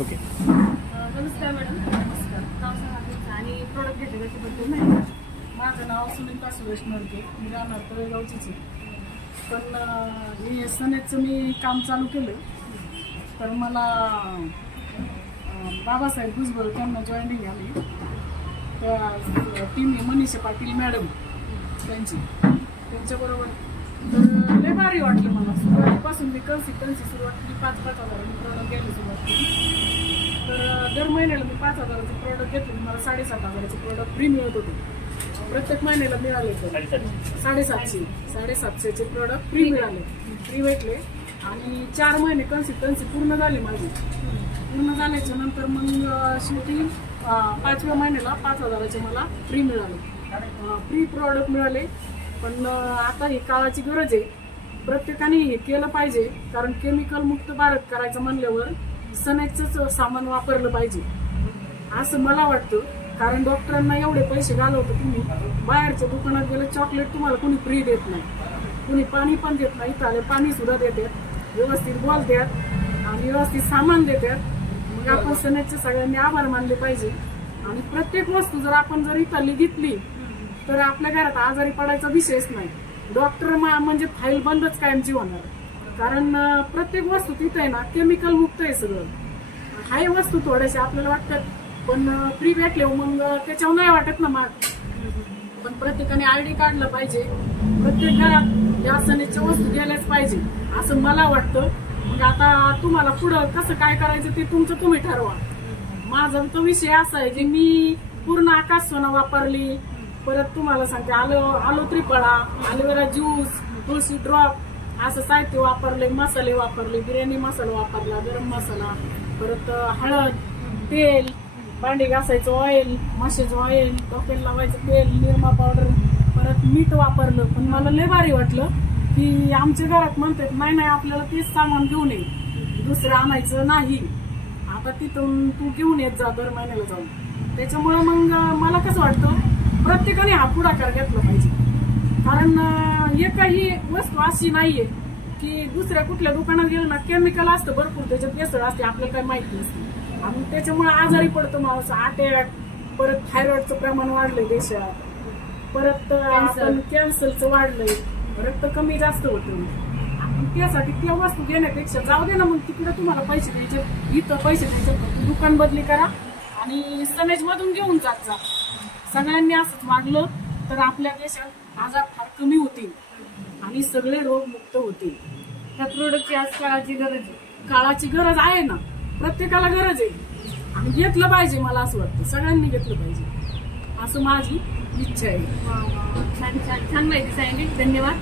Okay. नमस्कार madam. नमस्कार. नाव सांगा आणि प्रोडक्ट घेतले त्याच्याबद्दल माहिती. माझं नाव सुनीता सुरेश नरके. मी राहणार तळेगावचीच आहे. पण हे सनेजचं मी काम चालू केलं तर मला बाबासाहेब भुजबळ त्यांना जॉईनिंग आली. त्या टीम मनीषा पाटील मॅडम त्यांच्याबरोबर तर लय भारी वाटलं मला. सुरुवातीपासून मी कन्सिस्टन्सी सुरुवात केली. 5,000 प्रोडक्ट घ्यायला सुरुवात केली. तर दर महिन्याला मी 5,000चे प्रोडक्ट घेतले. मला 7,500चे प्रोडक्ट फ्री मिळत होते. प्रत्येक महिन्याला मिळाले. तर 750चे प्रोडक्ट फ्री मिळाले. फ्री भेटले आणि 4 महिने कन्सिस्टन्सी पूर्ण झाली माझी. पूर्ण झाल्याच्या नंतर मग शेवटी 5व्या महिन्याला 5,000चे मला फ्री मिळाले. फ्री प्रोडक्ट मिळाले. पण आता ही काळाची गरज आहे. प्रत्येकाने हे केलं पाहिजे. कारण केमिकल मुक्त भारत करायचं म्हणल्यावर सनेजचं सामान वापरलं पाहिजे असं मला वाटतं. कारण डॉक्टरांना एवढे पैसे घालवतं. तुम्ही बाहेरच्या दुकानात गेलं चॉकलेट तुम्हाला कोणी फ्री देत नाही. कुणी पाणी पण देत नाही. इथं आले पाणी सुद्धा देतात. व्यवस्थित बोलतात आणि व्यवस्थित सामान देतात. मग आपण सनेजचे सगळ्यांनी आभार मानले पाहिजे. आणि प्रत्येक वस्तू जर आपण जर इथली घेतली तर आपल्या घरात आजारी पडायचा विषयच नाही. डॉक्टर म्हणजे फाईल बंदच कायमची होणार. कारण प्रत्येक वस्तू तिथे आहे ना केमिकल मुक्त आहे सगळं. हाय वस्तू थोड्याशा आपल्याला वाटतात पण फ्री भेटले मग त्याच्यावर नाही वाटत ना मग. पण प्रत्येकाने ID काढलं पाहिजे. प्रत्येक घरात या सनेजच्या वस्तू गेल्याच पाहिजे असं मला वाटतं. मग आता तुम्हाला पुढं कसं काय करायचं ते तुमचं तुम्ही ठरवा. माझा तो विषय असा आहे की मी पूर्ण आकाश सोना वापरली. परत तुम्हाला सांगते आलो त्रिफळा, ॲलोवेरा ज्यूस, तुळशी ड्रॉप असं साहित्य वापरले. मसाले वापरले. बिर्याणी मसाला वापरला, गरम मसाला, परत हळद, तेल, भांडी घासायचं ऑइल, माशाचं ऑइल, डोक्याला लावायचं तेल, निरमा पावडर, परत मीठ वापरलं. पण मला लय भारी वाटलं की आमच्या घरात म्हणतात नाही आपल्याला तेच सामान घेऊन ये, दुसरं आणायचं नाही. आता तिथून तू घेऊन येत जा दर महिन्याला जाऊन. त्याच्यामुळे मग मला कसं वाटतं प्रत्येकाने हा पुढाकार घेतला पाहिजे. कारण एकही वस्तू अशी नाहीये की दुसऱ्या कुठल्या दुकानात गेलं ना केमिकल असतं भरपूर. त्याच्यात भेसळ असते आपल्याला काही माहिती नसते आणि त्याच्यामुळे आजारी पडतो माणूस. अटॅक, परत थायरॉइडचं प्रमाण वाढलंय देशात, परत कॅन्सरचं वाढलंय, रक्त कमी जास्त होतं. त्यासाठी त्या वस्तू घेण्यापेक्षा जाऊ दे ना मग तिकडे तुम्हाला पैसे द्यायचे, इथं पैसे द्यायचे, दुकान बदली करा आणि सनेज मधून घेऊन जात जा. सगळ्यांनी असंच वागलं तर आपल्या देशात आजार फार कमी होतील आणि सगळे रोग मुक्त होतील. त्या प्रोडक्टची आज काळाची गरज आहे. काळाची गरज आहे ना. प्रत्येकाला गरज आहे आणि घेतलं पाहिजे. मला असं वाटतं सगळ्यांनी घेतलं पाहिजे असं माझी इच्छा आहे. छान छान छान माहिती सांगितली. धन्यवाद.